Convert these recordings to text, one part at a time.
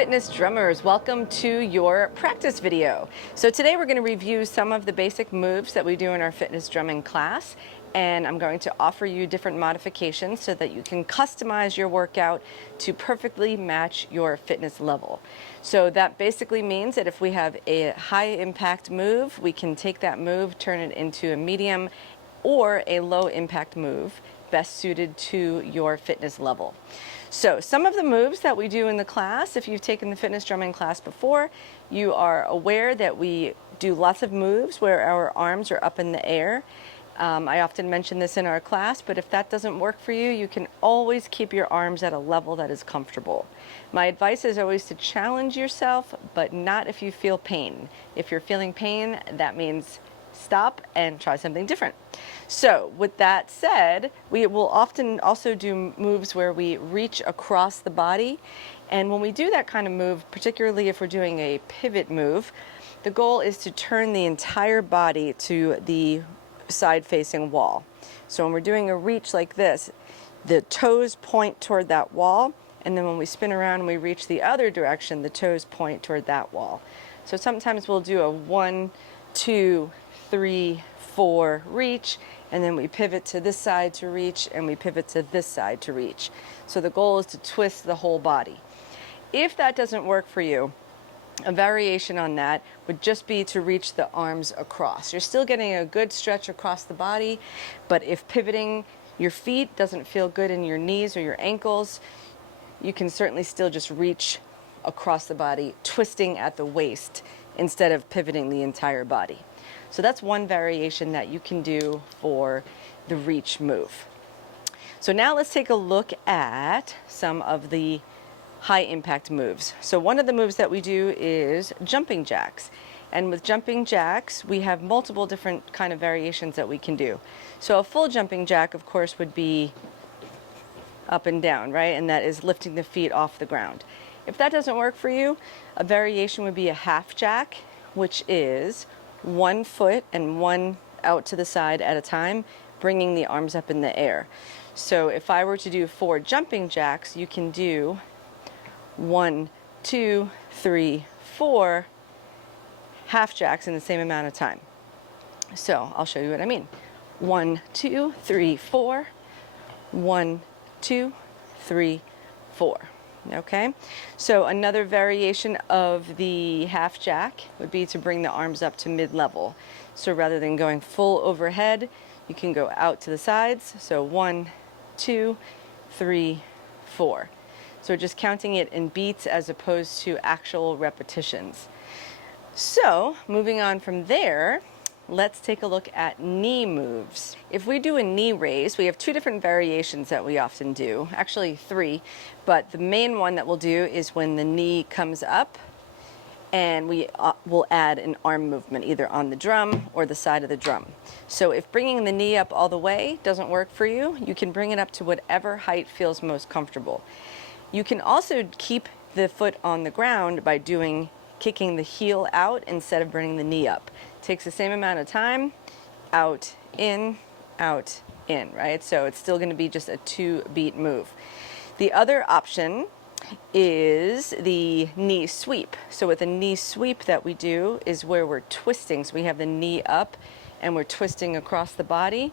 fitness drummers, welcome to your practice video. So today we're going to review some of the basic moves that we do in our fitness drumming class, and I'm going to offer you different modifications so that you can customize your workout to perfectly match your fitness level. So that basically means that if we have a high impact move, we can take that move, turn it into a medium or a low impact move best suited to your fitness level. So some of the moves that we do in the class, if you've taken the fitness drumming class before, you are aware that we do lots of moves where our arms are up in the air. I often mention this in our class, but if that doesn't work for you, you can always keep your arms at a level that is comfortable. My advice is always to challenge yourself, but not if you feel pain. If you're feeling pain, that means stop and try something different. So with that said, we will often also do moves where we reach across the body. And when we do that kind of move, particularly if we're doing a pivot move, the goal is to turn the entire body to the side facing wall. So when we're doing a reach like this, the toes point toward that wall, and then when we spin around and we reach the other direction, the toes point toward that wall. So sometimes we'll do a 1, 2, 3, 4 reach, and then we pivot to this side to reach, and we pivot to this side to reach. So the goal is to twist the whole body. If that doesn't work for you, a variation on that would just be to reach the arms across. You're still getting a good stretch across the body, but if pivoting your feet doesn't feel good in your knees or your ankles, you can certainly still just reach across the body, twisting at the waist instead of pivoting the entire body. So that's one variation that you can do for the reach move. So now let's take a look at some of the high impact moves. So one of the moves that we do is jumping jacks. And with jumping jacks, we have multiple different kind of variations that we can do. So a full jumping jack, of course, would be up and down, right? And that is lifting the feet off the ground. If that doesn't work for you, a variation would be a half jack, which is one foot and one out to the side at a time, bringing the arms up in the air. So if I were to do 4 jumping jacks, you can do 1, 2, 3, 4 half jacks in the same amount of time. So I'll show you what I mean. 1, 2, 3, 4. 1, 2, 3, 4. Okay, so another variation of the half jack would be to bring the arms up to mid-level. So rather than going full overhead, you can go out to the sides. So 1, 2, 3, 4. So just counting it in beats as opposed to actual repetitions. So moving on from there, let's take a look at knee moves. If we do a knee raise, we have 2 different variations that we often do, actually 3, but the main one that we'll do is when the knee comes up and we will add an arm movement either on the drum or the side of the drum. So if bringing the knee up all the way doesn't work for you, you can bring it up to whatever height feels most comfortable. You can also keep the foot on the ground by kicking the heel out instead of bringing the knee up. Takes the same amount of time, out, in, right? So it's still going to be just a 2-beat move. The other option is the knee sweep. So with a knee sweep that we do is where we're twisting. So we have the knee up and we're twisting across the body.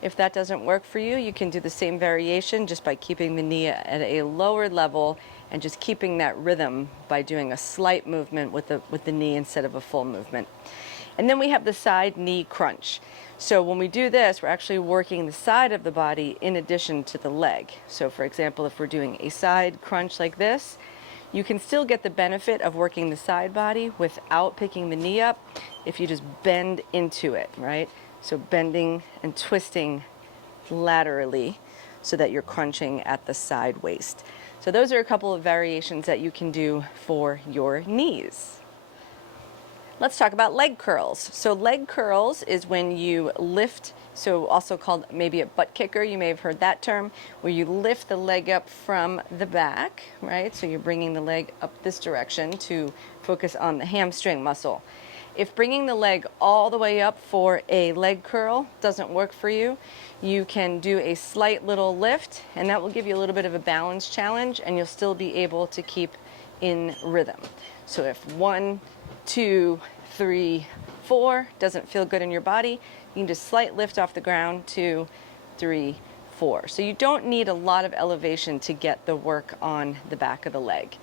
If that doesn't work for you, you can do the same variation just by keeping the knee at a lower level and just keeping that rhythm by doing a slight movement with the knee instead of a full movement. And then we have the side knee crunch. So when we do this, we're actually working the side of the body in addition to the leg. So for example, if we're doing a side crunch like this, you can still get the benefit of working the side body without picking the knee up if you just bend into it, right? So bending and twisting laterally so that you're crunching at the side waist. So those are a couple of variations that you can do for your knees. Let's talk about leg curls. So leg curls is when you lift, so also called maybe a butt kicker, you may have heard that term, where you lift the leg up from the back, right? So you're bringing the leg up this direction to focus on the hamstring muscle. If bringing the leg all the way up for a leg curl doesn't work for you, you can do a slight little lift, and that will give you a little bit of a balance challenge, and you'll still be able to keep in rhythm. So if 1, 2, 3, 4 doesn't feel good in your body, you can just slight lift off the ground, 2, 3, 4. So you don't need a lot of elevation to get the work on the back of the leg.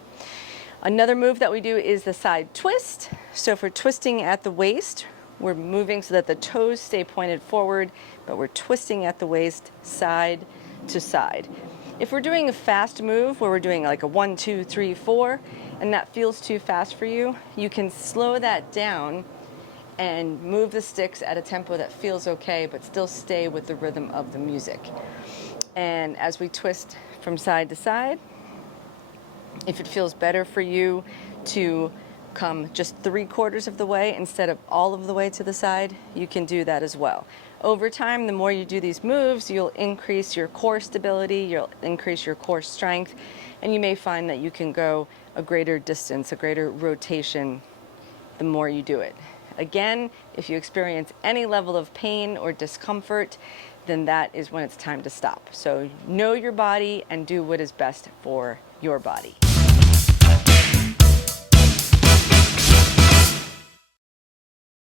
Another move that we do is the side twist. So if we're twisting at the waist, we're moving so that the toes stay pointed forward, but we're twisting at the waist side to side. If we're doing a fast move where we're doing like a 1, 2, 3, 4, and that feels too fast for you, you can slow that down and move the sticks at a tempo that feels okay, but still stay with the rhythm of the music. And as we twist from side to side, if it feels better for you to come just 3/4 of the way instead of all of the way to the side, you can do that as well. Over time, the more you do these moves, you'll increase your core stability, you'll increase your core strength, and you may find that you can go a greater distance, a greater rotation the more you do it. Again, if you experience any level of pain or discomfort, then that is when it's time to stop. So know your body and do what is best for your body.